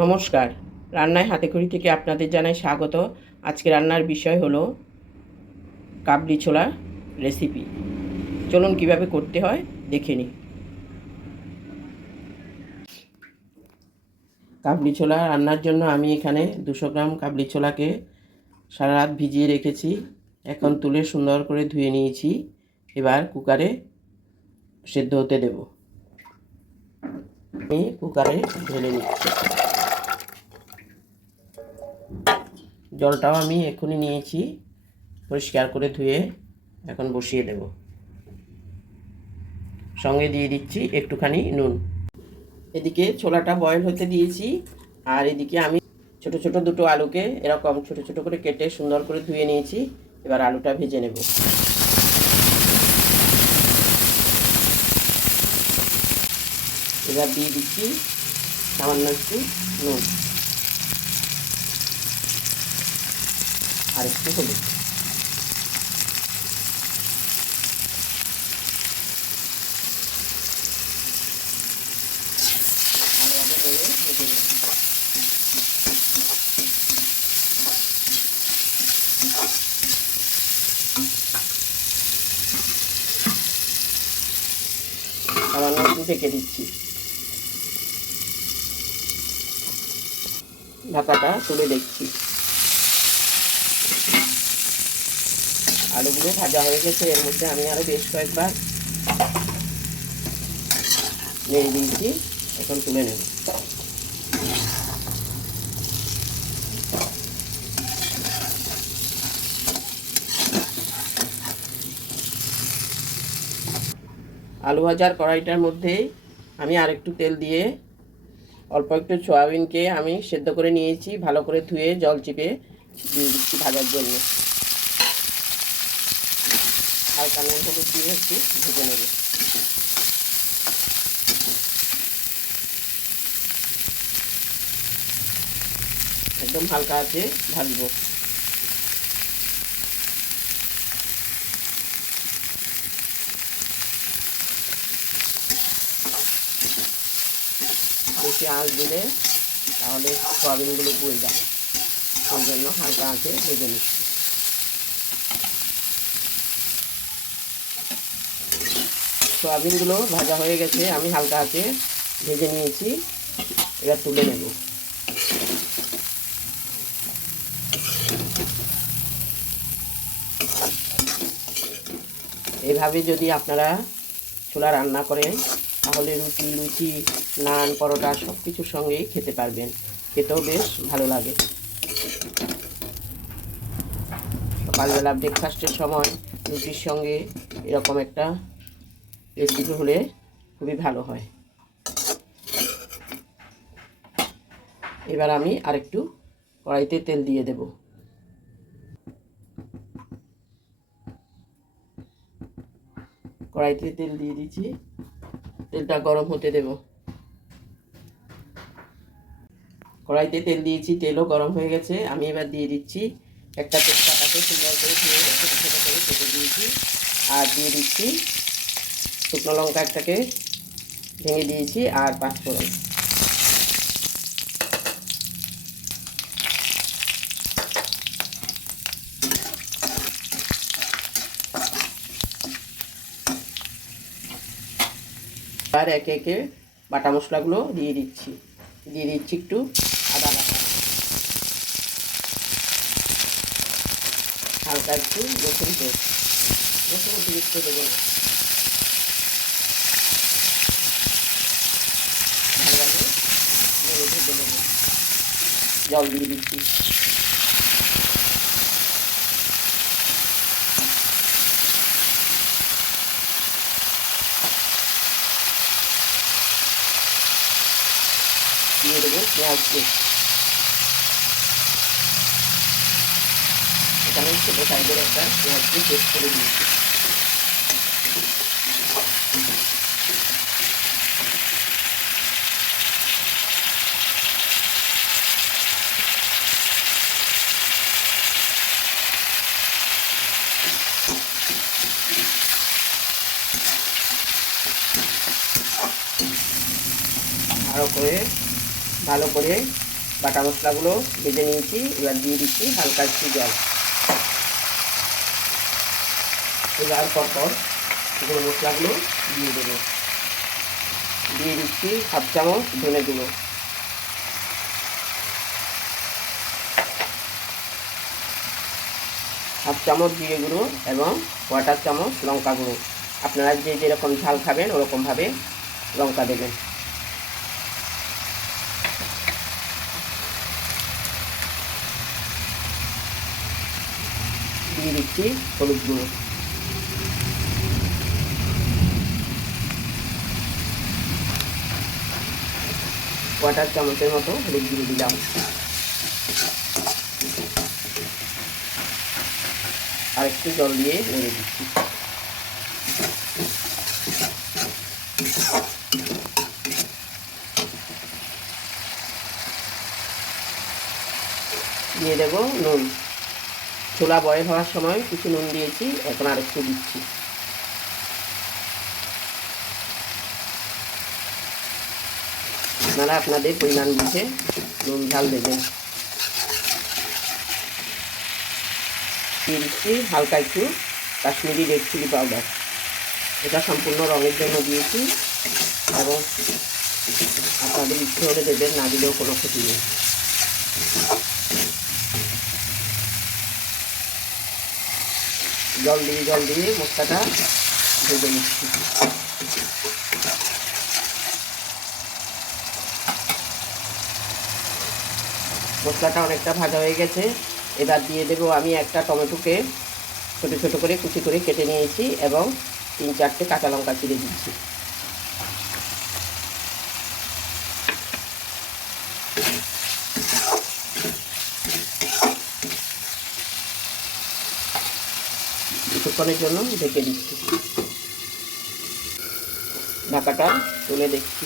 নমস্কার। রান্নায় হাতেখড়ি থেকে আপনাদের জানাই স্বাগত। আজকে রান্নার বিষয় হলো কাবলি ছোলা রেসিপি চলুন কীভাবে করতে হয়, দেখে নিই। কাবলি ছোলা রান্নার জন্য আমি এখানে দুশো গ্রাম কাবলি ছোলাকে সারা রাত ভিজিয়ে রেখেছি। এখন তুলে সুন্দর করে ধুয়ে নিয়েছি। এবার কুকারে সেদ্ধ হতে দেব। আমি কুকারে ঢেলে নিচ্ছি। জলটাও আমি এক্ষুনি নিয়েছি, পরিষ্কার করে ধুয়ে এখন বসিয়ে দেব। সঙ্গে দিয়ে দিচ্ছি একটুখানি নুন। এদিকে ছোলাটা বয়েল হতে দিয়েছি, আর এদিকে আমি ছোট ছোট দুটো আলুকে এরকম ছোট ছোট করে কেটে সুন্দর করে ধুয়ে নিয়েছি, এবার আলুটা ভেজে নেব। এবার দিয়ে দিচ্ছি সামান্য একটু নুন। আর একটু হলুদ ঢেকে দিচ্ছি। ঢাকাটা তুলে দেখছি। আলুগুলো ভাজা হয়ে গেছে, এর মধ্যে আমি আরও বেশ কয়েকবার নেড়ে দিয়েছি। এখন তুলে নেব। আলু ভাজার কড়াইটার মধ্যেই আমি আর একটু তেল দিয়ে অল্প একটু সয়াবিনকে আমি সেদ্ধ করে নিয়েছি, ভালো করে ধুয়ে জল চিপে দিয়ে দিচ্ছি ভাজার জন্য। হালকা নুন হলুদ দিয়ে একটু ভেজে নেব। একদম হালকা আছে, ভাজবো। বেশি আঁচ দিলে তাহলে সয়াবিনগুলো পুড়ে যাবে। ওই জন্য হালকা আঁচে ভেজে নিচ্ছি। সয়াবিনগুলো ভাজা হয়ে গেছে, আমি হালকা আঁচে ভেজে নিয়েছি। এবার তুলে নেব। এভাবে যদি আপনারা ছোলা রান্না করেন, তাহলে রুটি, লুচি, নান, পরোটা সব কিছুর সঙ্গেই খেতে পারবেন। খেতেও বেশ ভালো লাগে। সকালবেলা ব্রেকফাস্টের সময় রুটির সঙ্গে এরকম একটা রেসিপি হলে খুবই ভালো হয়। এবার আমি আরেকটু কড়াইতে তেল দিয়ে দেব। কড়াইতে তেল দিয়ে দিচ্ছি। তেলটা গরম হতে দেব। কড়াইতে তেল দিয়েছি, তেলও গরম হয়ে গেছে। আমি এবার দিয়ে দিচ্ছি একটা তেজপাতাকে সুন্দর করে ধুয়ে ছোটো ছোটো করে কেটে দিয়েছি। আর দিয়ে দিচ্ছি শুকনো লঙ্কা একটাকে ভেঙে দিয়েছি আর পাঁচফোড়ন আর একে একে বাটা মশলাগুলো দিয়ে দিচ্ছি। দিয়ে দিচ্ছি একটু আদা বাটা। হালকা একটু রসুন পেস্ট। রসুন অতিরিক্ত দেবো না ভালোভাবে নেড়ে ভেজে নেব জল দিয়ে দিচ্ছি দিয়ে দেবো পেঁয়াজ পেস্ট এখানে ছোটো সাইজের ভালো করে ভালো করে বাটা মশলাগুলো ভেজে নিয়েছি, এবার দিয়ে দিচ্ছি হালকা একটু জল। এবার পরপর শুকনো মশলাগুলো দিয়ে দেবো। দিয়ে দিচ্ছি হাফ চামচ ধনে গুঁড়ো। হাফ চামচ জিরে গুঁড়ো এবং কোয়াটার চামচ লঙ্কা গুঁড়ো। আপনারা যে যেরকম ঝাল খাবেন, ওরকমভাবে লঙ্কা দেবেন দিয়ে দিচ্ছি হলুদ গুঁড়ো। কোয়াটার চামচের মতো হলুদ গুঁড়ো দিলাম? আর একটু জল দিয়ে নেড়ে দিচ্ছি। দিয়ে দেবো নুন। ছোলা বয়েল হওয়ার সময় কিছু নুন দিয়েছি, এখন আর একটু দিচ্ছি। আপনারা আপনাদের পরিমাণ বুঝে নুন, ঝাল দেবেন। দিচ্ছি হালকা একটু কাশ্মীরি রেড চিলি পাউডার এটা সম্পূর্ণ রঙের জন্য দিয়েছি এবং আপনাদের ইচ্ছে হলে দেবেন, না দিলেও কোনো ক্ষতি নেই। জল দিয়ে জল দিয়ে মশলাটা ভেজে নিচ্ছি। মশলাটা অনেকটা ভাজা হয়ে গেছে। এবার দিয়ে দেবো আমি একটা টমেটোকে ছোটো ছোটো করে কুচি করে কেটে নিয়েছি এবং তিন, চারটে কাঁচা লঙ্কা চিড়ে দিচ্ছি। কিছুক্ষণের জন্য ঢেকে দিচ্ছি। ঢাকাটা তুলে দেখছি।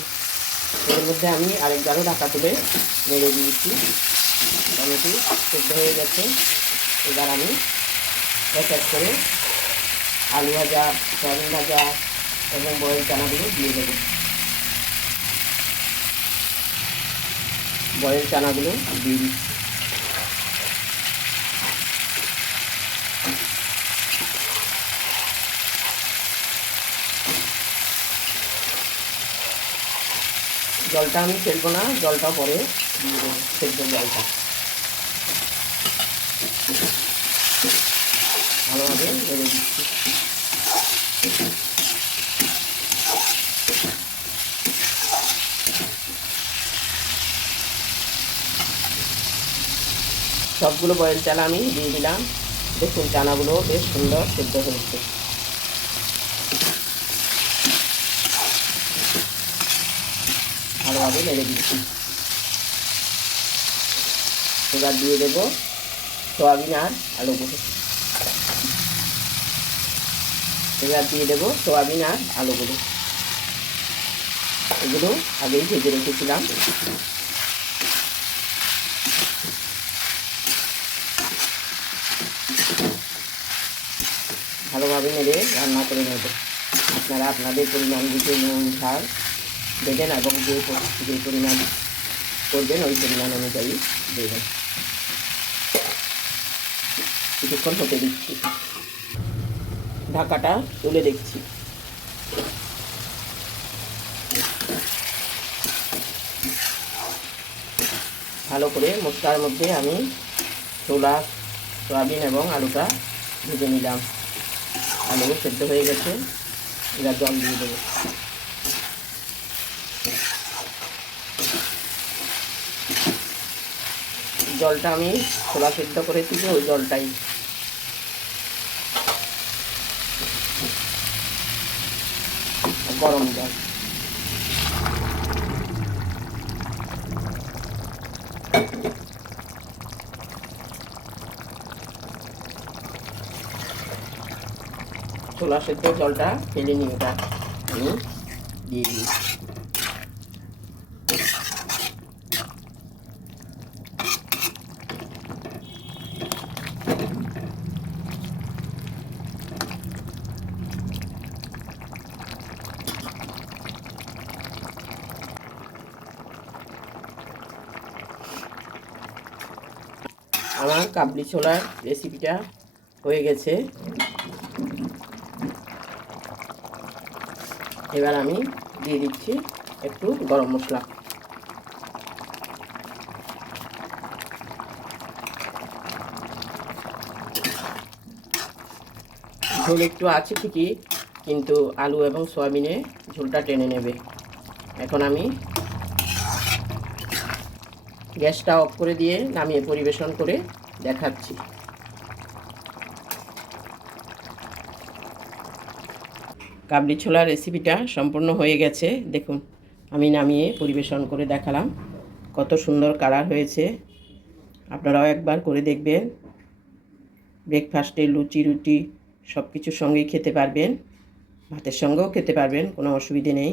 এর মধ্যে আমি আরেকবারও ঢাকা তুলে নেড়ে দিয়েছি। টমেটো সেদ্ধ হয়ে গেছে। এবার আমি এক এক করে আলু ভাজা, সয়াবিন ভাজা এবং বয়েল চানাগুলো দিয়ে দেবো। বয়েল চানাগুলো দিয়ে দিচ্ছি। জলটা আমি ফেলব না, জলটা পরে সেদ্ধ জলটা। ভালোভাবে নেড়ে দিচ্ছি সবগুলো বয়েল চানা আমি দিয়ে দিলাম। দেখুন, চানাগুলো বেশ সুন্দর সেদ্ধ হয়েছে। ভালোভাবে নেড়ে দিচ্ছি। এবার দিয়ে দেবো সোয়াবিন আর আলুগুলো এবার দিয়ে দেবো সোয়াবিন আর আলুগুলো এগুলো আগেই ভেজে রেখেছিলাম। ভালোভাবে নেড়ে রান্না করে নেব। আপনারা আপনাদের পরিমাণ বুঝে নুন, ঝাল দেবেন এবং যে যে পরিমাণ করবেন, ওই পরিমাণ অনুযায়ী দেবেন। কিছুক্ষণ হতে দিচ্ছি। ঢাকাটা তুলে দেখছি। ভালো করে মশলার মধ্যে আমি ছোলা, সয়াবিন এবং আলুটা ভেজে নিলাম। আলু সেদ্ধ হয়ে গেছে। এবার জল দিয়ে দেবো। জলটা আমি ছোলা সেদ্ধ করেছি যে ওই জলটাই। গরম জল। ছোলা সেদ্ধ জলটা ফেলে নিয়ে ওটা আমি দিয়ে দিই আমার কাবলি ছোলার রেসিপিটা হয়ে গেছে। এবার আমি দিয়ে দিচ্ছি একটু গরম মশলা। ঝোল একটু আছে ঠিকই, কিন্তু আলু এবং সয়াবিনে ঝোলটা টেনে নেবে। এখন আমি গ্যাসটা অফ করে দিয়ে নামিয়ে পরিবেশন করে দেখাচ্ছি। কাবলি ছোলার রেসিপিটা সম্পূর্ণ হয়ে গেছে। দেখুন, আমি নামিয়ে পরিবেশন করে দেখালাম কত সুন্দর কালার হয়েছে। আপনারাও একবার করে দেখবেন। ব্রেকফাস্টে লুচি, রুটি সব কিছুর সঙ্গেই খেতে পারবেন। ভাতের সঙ্গেও খেতে পারবেন, কোনো অসুবিধে নেই।